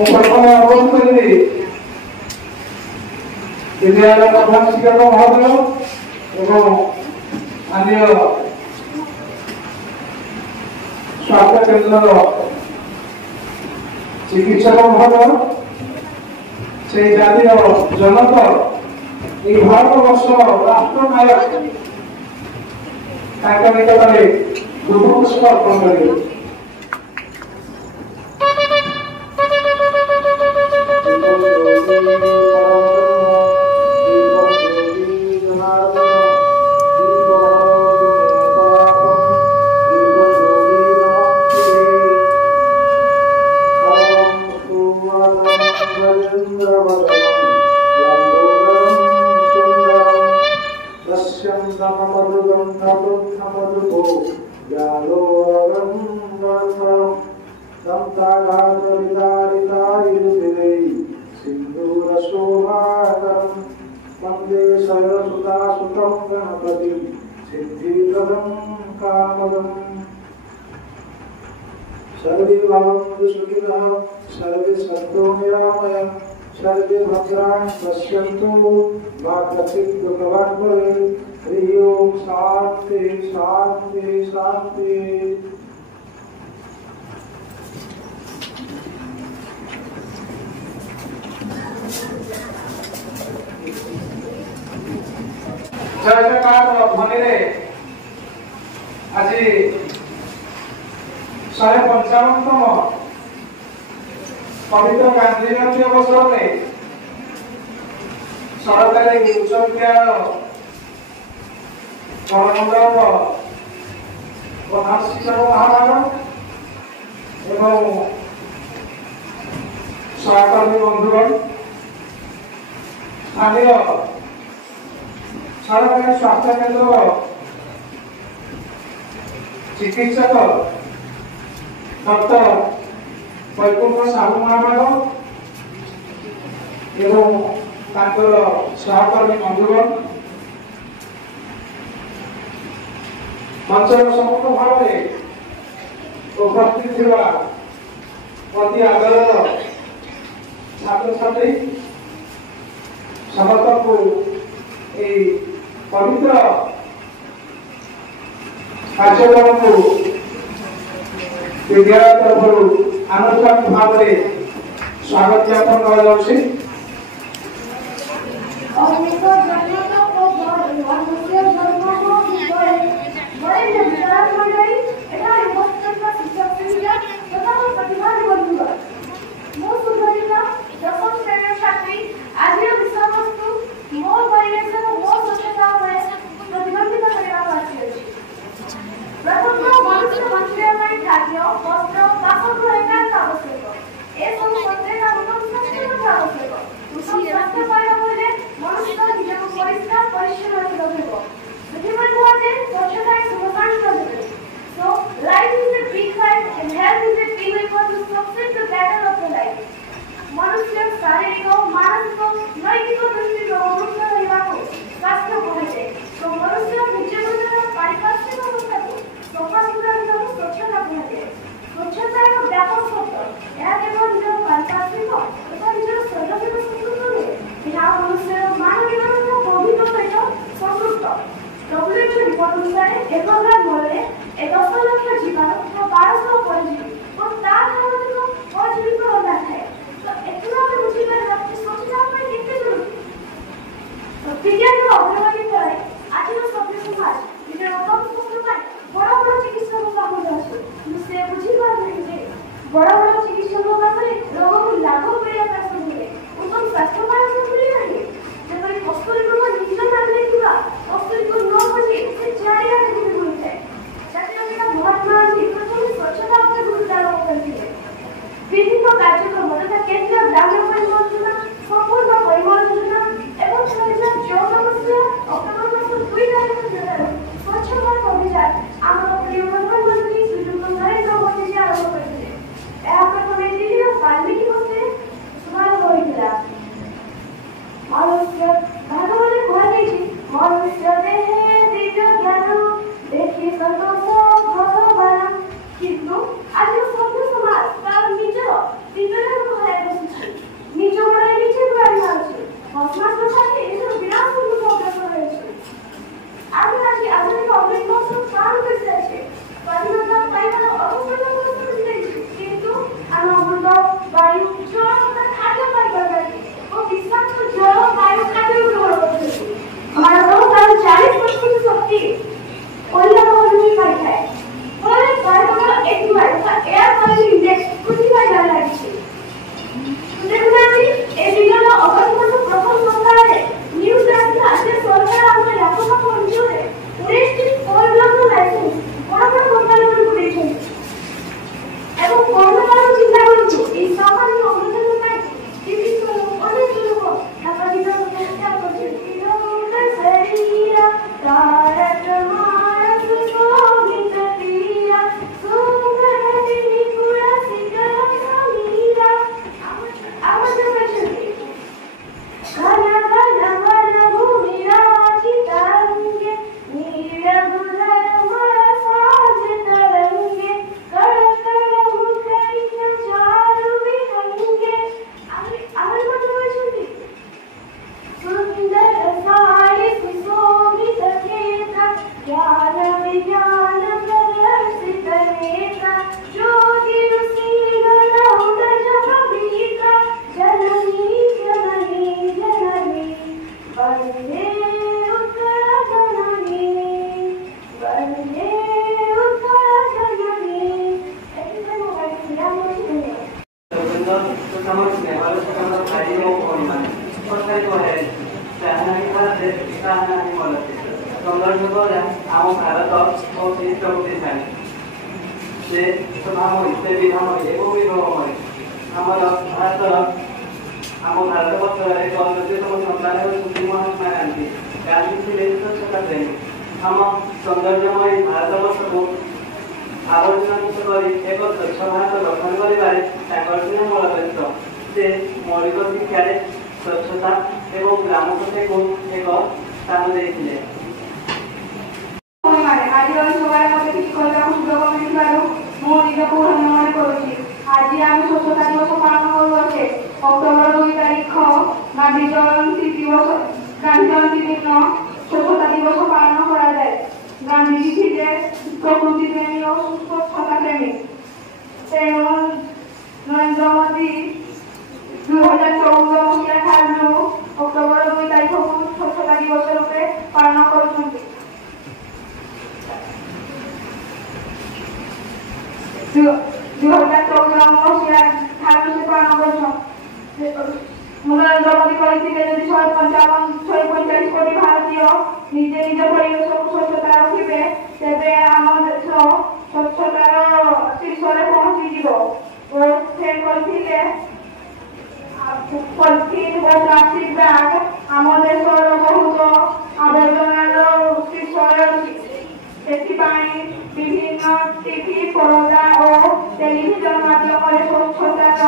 प्रथम अनुरोध करी विद्यालय प्रधान शिक्षक महोदय एवं अन्य स्वास्थ्य केन्द्र चिकित्सक महोदय से जातीय जनक ये भारत वर्ष राष्ट्रनायक निकटने दुर्पुष्प अर्पण करेंगे। सर्वे भवन्तु सुखिनः सर्वे सन्तु निरामयाः सर्वे भद्राणि पश्यन्तु मा कश्चित् दुःखभाग् भवेत्। हरि ओम शान्ति शान्ति शान्ति। जय जयकार ध्वनि आज 155तम पवित्र गांधी जयंती अवसर में सरकारी उच्च विद्यालय प्रधान शिक्षक महाभारत एवं सहकर्मी बंधुगण स्थानीय सरकारी स्वास्थ्य केन्द्र चिकित्सक डॉक्टर वैकुंठ साहू महाभारत एवं सहकर्मी बंधुगण मंचर सम्मुख भाव में उपस्थित थिबा अति आदर छात्र छात्री समस्त को पवित्र कार्यक्रम को विद्यालय तरफ आनुष्ठानिक भाव में स्वागत ज्ञापन कर आज सभ्य समाज निजर समझते हैं और उसका मतलब भाई लोग होने वाले और सारी को है चाहे नहीं भारत चाहे नहीं बोलते सौंदर्य बोले आम भारत और देश प्रगति है से स्वभाव से भी हम एवं भी हम हमारा भारत आम भारत वर्ष एक अन्यतम सन्तान सुधीर महात्मा गांधी गांधी थे स्वच्छता प्रेमी आम सौंदर्यमय भारत वर्ष को आवर्जना मुक्त करी एक स्वच्छ भारत गठन कर मूल लक्ष्य से मौलिक शिक्षा स्वच्छता एवं ग्राम सफाई को एक स्थान देते आज आम स्वच्छता दिवस पालन करुचे अक्टोबर 2 तारीख गांधी जयंती दिन स्वच्छता दिवस पालन करा जाए गांधीजी थे प्रकृति प्रेमी और स्वच्छता प्रेमी तेणु नरेंद्र मोदी 2014 मसीहा ठारू अक्टोबर 2 तारीख को स्वच्छता दिवस रूपे पालन कर 2014 मसीहा ठारू से पालन कर नरेंद्र मोदी कहते यदि 145 कोटी भारतीय निजे निज परिवेश को स्वच्छता रखिबे तेबे आम देश स्वच्छतार शीर्ष में पहुंची से कहते पॉलिथिन और प्लास्टिक बैग आम देश बहुत आवर्जनार शीर्ष विभिन्न टीवी पर्दा और टेलीविजन माध्यम स्वच्छतार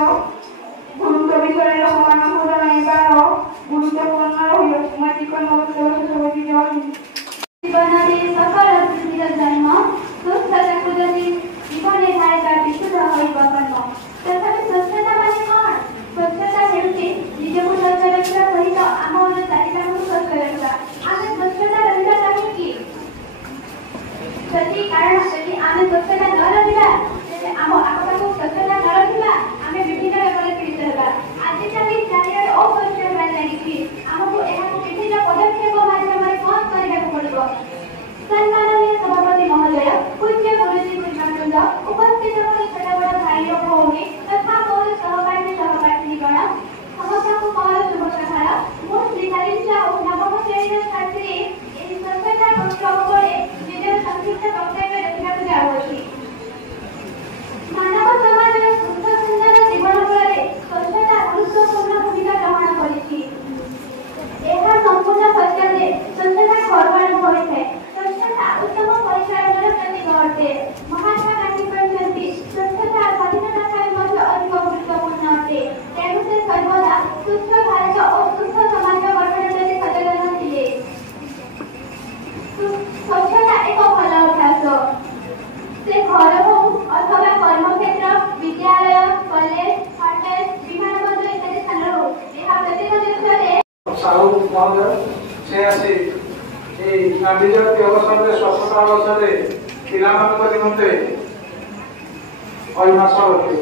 गुरुत्व विषय लोक जनाइबार गुरुत्वपूर्ण जीवनले सफल सुशील जन्म स्वस्थताको जति जीवनले खाएका विशुद्ध होइबा कर्म तथापि स्वच्छता भने कौन स्वच्छता हेउछि निजको स्वच्छ रक्षा सहित आमाको चारिपाखको स्वच्छ रक्षा आमे स्वच्छता रक्षा काहीँकि जति कारण जति आमे स्वच्छता नरहिबा तेबे आम आखपाखको स्वच्छता नरहिबा आमे विभिन्न रोगले पीडित हेबा आजिकाली चारिआडे अस्वच्छ हेबार लागिछि आमको एहाको विभिन्न पदक्षेप माध्यमले बन्द କରିବାକୁ पडिବ सम्माननीय सभापति महोदय पूज्य गुरुजी गुरुजनवृन्द उपस्थित हुने छोटा बड़ा भाइ र भौनी तथा मोर सहपाठीगण समस्तको ମୋର शुभकामना ମୁଁ ଶ୍ରୀକାରିଣୀ ସାହୁ ନବମ ଶ୍ରେଣୀର ଛାତ୍ରୀ ଏହି ସ୍ୱଚ୍ଛତା ପକ୍ଷ ଉପରେ ନିଜର ସଂକ୍ଷିପ୍ତ ବକ୍ତବ୍ୟ ରଖିବାକୁ ଯାଉଅଛି ମାନବ ସମାଜର ସୁସ୍ଥ ସୁନ୍ଦର ଜୀବନ ଫଳରେ ସ୍ୱଚ୍ଛତା ଗୁରୁତ୍ୱପୂର୍ଣ୍ଣ ଭୂମିକା ଗ୍ରହଣ କରିଛି ଏହା ସମ୍ପୂର୍ଣ୍ଣ ସତ୍ୟରେ ସ୍ୱଚ୍ଛତା ସର୍ବାଣୁ ହୋଇଥାଏ स्वच्छता उत्तम परिचालनार प्रतीक अटे महात्मा गांधी कहते स्वच्छता स्वाधीनता काल मध्य अधिक गुरुत्वपूर्ण अटे तेणु से सर्वदा सुस्थ भारत और सुस्थ समाज गठन प्रति सचेतन थे स्वच्छता एक भल अभ्यास से घर हो अथवा कर्मक्षेत्र विद्यालय कॉलेज होटेल विमानबंदर इत्यादि स्थान हो यह प्रत्येक देशरे साहू महोदय से आसी गांधी जयंती अवसर में स्वच्छता अवसर में पिलाମାନଙ୍କ निमंते अभिभाषण रखे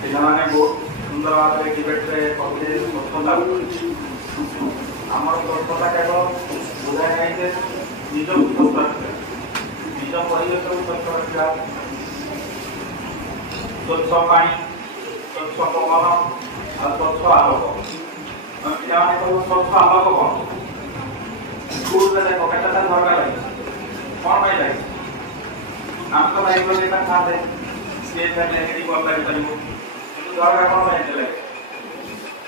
पिलाମାନେ बहुत सुंदर भाव में डिबेट रे कहते स्वच्छता आमर स्वच्छता केवल बुझाए नहीं जे निज स्वच्छ रखा निज परिवेश को स्वच्छ रखा स्वच्छ पानी स्वच्छ पवन और स्वच्छ आलोक पिलाମାନେ कहू स्वच्छ आलोक कौन स्कूल में देखो केटा झरका लगे कौन पाई लगे आम तो भाई बोले का खाते से नेगेटिव कर लगे परिबो किंतु झरका कौन पाई लगे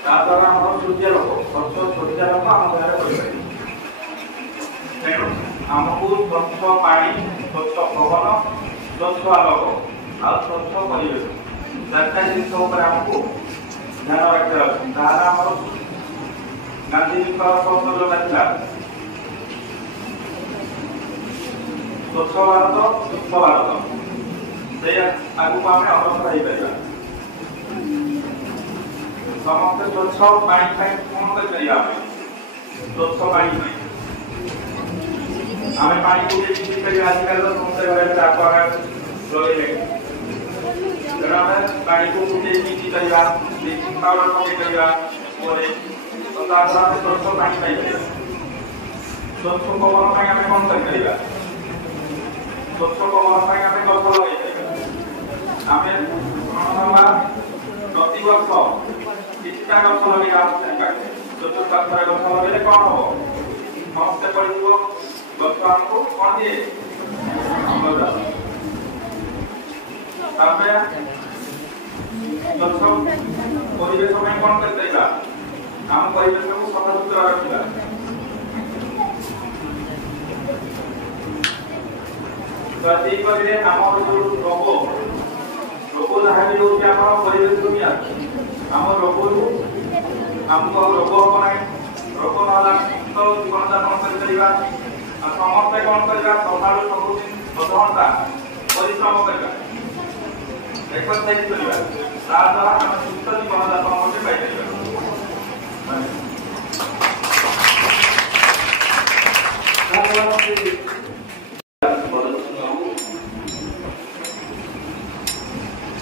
ता द्वारा हम सूर्य लोक स्वच्छ सूर्य लोक हम घर कर पाई तेणु हमको स्वच्छ पानी स्वच्छ पवन स्वच्छ आलोक और स्वच्छ परिवेश चार्टा जिन हमको ध्यान रखा गांधी जी स्वप्न जोटा था स्वच्छ भारत सुस्थ भारत से आगू आम अग्रसर हो समस्त स्वच्छ पानी कौन कर स्वच्छ पानी आम पानी को आजकल तो समस्त घर आक्वागार्ड लगे पानी को ब्लीचिंग पाउडर पकड़ स्वच्छ पानी पाई स्वच्छ पवन ପାଇଁ ଆମେ କ'ଣ କରିପାରିବା स्वच्छ पवन ପାଇଁ ଆମେ ଗଛ ଲଗାଇପାରିବା ଆମେ ପ୍ରତିବର୍ଷ କିଛିଟା ଗଛ ଲଗାଇବା ଚତୁଃପାର୍ଶ୍ୱରେ ଗଛ ଲଗାଇଲେ କ'ଣ ହବ ସମସ୍ତେ ପଡ଼ିଯିବ ଗଛ ଆମକୁ କ'ଣ ଦିଏ ଅମ୍ଳଜାନ ତାପରେ ଗଛ ପରିବେଶ ପାଇଁ କ'ଣ କରିପାରିବା ଆମ ପରିବେଶକୁ ସଫାସୁତୁରା ରଖିବା तो ठीक करिए हमर जो रोग जहाँ भी होती है हम परिवेश को भी आम रोग हमको रोग हम ना रोग ना तो जीवन यापन कर समस्ते कौन करवा सका सबुदिन 10 घंटा परिश्रम करवा एक्सरसाइज करवा द्वारा हम सुस्थ जीवन यापन पाई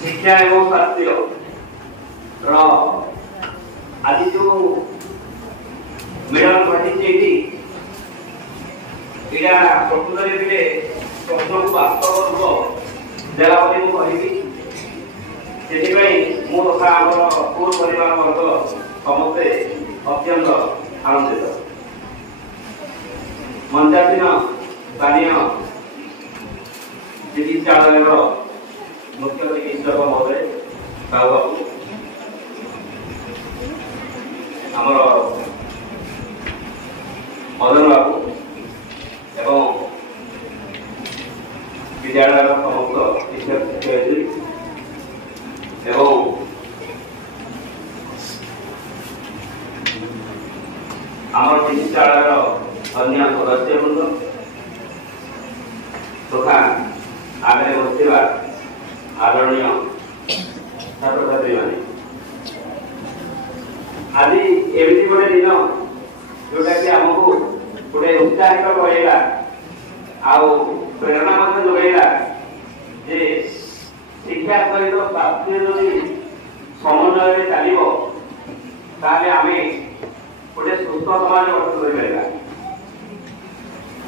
शिक्षा एवं शास्त्रीय आज जो मिलन घटी प्रकृत प्रश्न को वास्तव रूप देला मुझे से मो तथा आम पूर्व परिवार वर्ग समस्ते अत्यंत आनंदित मंचासीन स्थानीय चिकित्सालय मुख्य चिकित्सक महोदय बाबू आमर मदन बाबू एवं विद्यालय समस्त शिक्षक शिक्षयित्री एवं आमर चिकित्सालय अन्य सदस्यवृंद तथा आगे बसवा आदरणीय छात्र छात्री मैंने आज एमती गोटे दिन जोटा कि आमको गोटे उत्साहित करेगा प्रेरणा जोगेगा जे शिक्षा सहित स्वास्थ्य जदि समन्वय चलो आम गोटे सुस्थ समाज गठन कर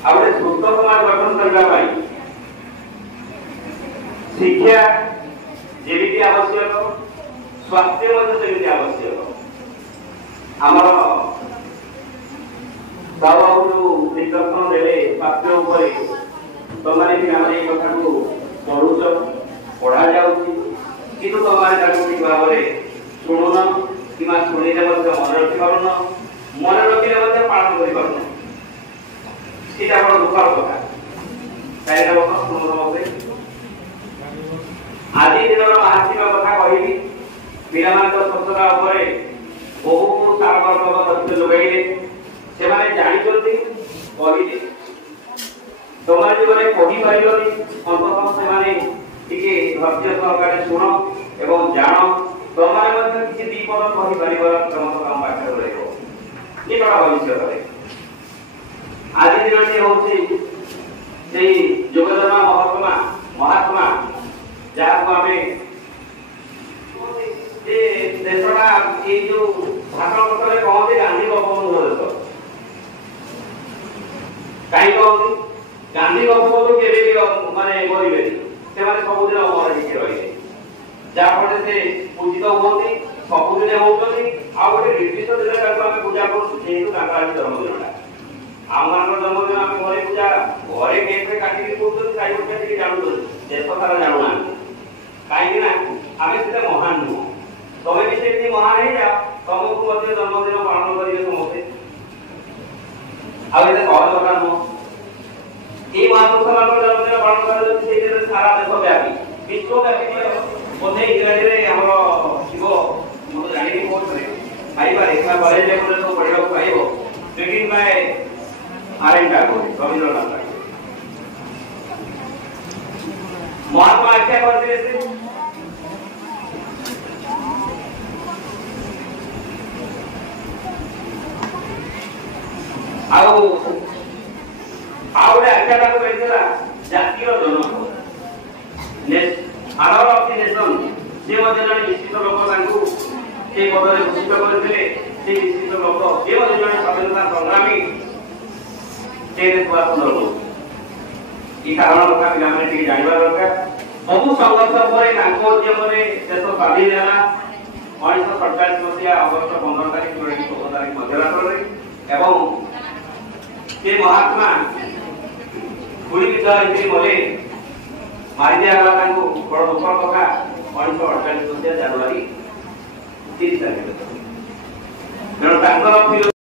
गोटे सुस्थ समाज गठन करने शिक्षा जेमिति आवश्यक स्वास्थ्य सेमिति आवश्यक आमर बाबू जो निर्देशन देले स्वास्थ्य उपरे तुम्हारे पिलाने कथा को पढ़ुच पढ़ा जाऊँगी किंतु तुम्हारे ठीक भाव में शुणुन कि शुणिले मन रखी पार मन रखिले पालन कर पार यहाँ बड़ा दुखर कथा कहीं शुणुन आज दिन महात्म कथा कहली पिला स्वच्छता बहु सारवर्तक तथ्य जोगाइले से जानते कहले तुम जो कही पार अंततः से धैर्य सहकारे शुण एवं जान तुम किसी दी पद कहीपर क्षमता तुम पाखे निकट भविष्य आज दिन हूँ योगदान महात्मा जहाँ को आम देशटा ये जो भाषण पत्र कहते गांधी गोपबंधु देश कहीं कहते गांधी गोपबंधु के माने गरीबे से सबुदिन अमर ही रही जहाँफल से पूजित हमें सबुदिन होती आगे निर्दिष्ट दिन आम पूजा करूँ जन्मदिनटा आम जन्मदिन आम घरे पूजा घरे केक काटिक करूँ जानू देश सारा जानूना कहीं आम से महान नुह तुम्हें भी से महान हो जाओ तुमको जन्मदिन पालन करेंगे समस्ते आगे सहज कथा नुह ये महापुरुष मान जन्मदिन पालन कर सारा देशव्यापी विश्वव्यापी बोधे इंग्राजी आम शिव मुझे जानी पाइबार कलेज लेवल सब पढ़ा पाइब reading by R.N. Tagore Rabindranath Tagore Mahatma आज्ञा करते आज्ञा कहला जातीय जनक फादर ऑफ द नेशन से निश्चित लोक पदे भूषित करते निश्चित लोक जड़े स्वाधीनता संग्रामी से देशवा सुंदर हो ई कारण कथा पिलाने टी जानिबा दरकार बहु संघर्ष परे तांको उद्यमरे देश स्वाधीन होला 1947 मसिया अगस्त 15 तारिख 14 तारिख मध्यरात्रि एवं से महात्मा गुड़ी विद्या इति मोले मारी दिया गला तांको बड़ दुखर कथा 1948 मसिया जनवरी 30 तारिख जण तांकर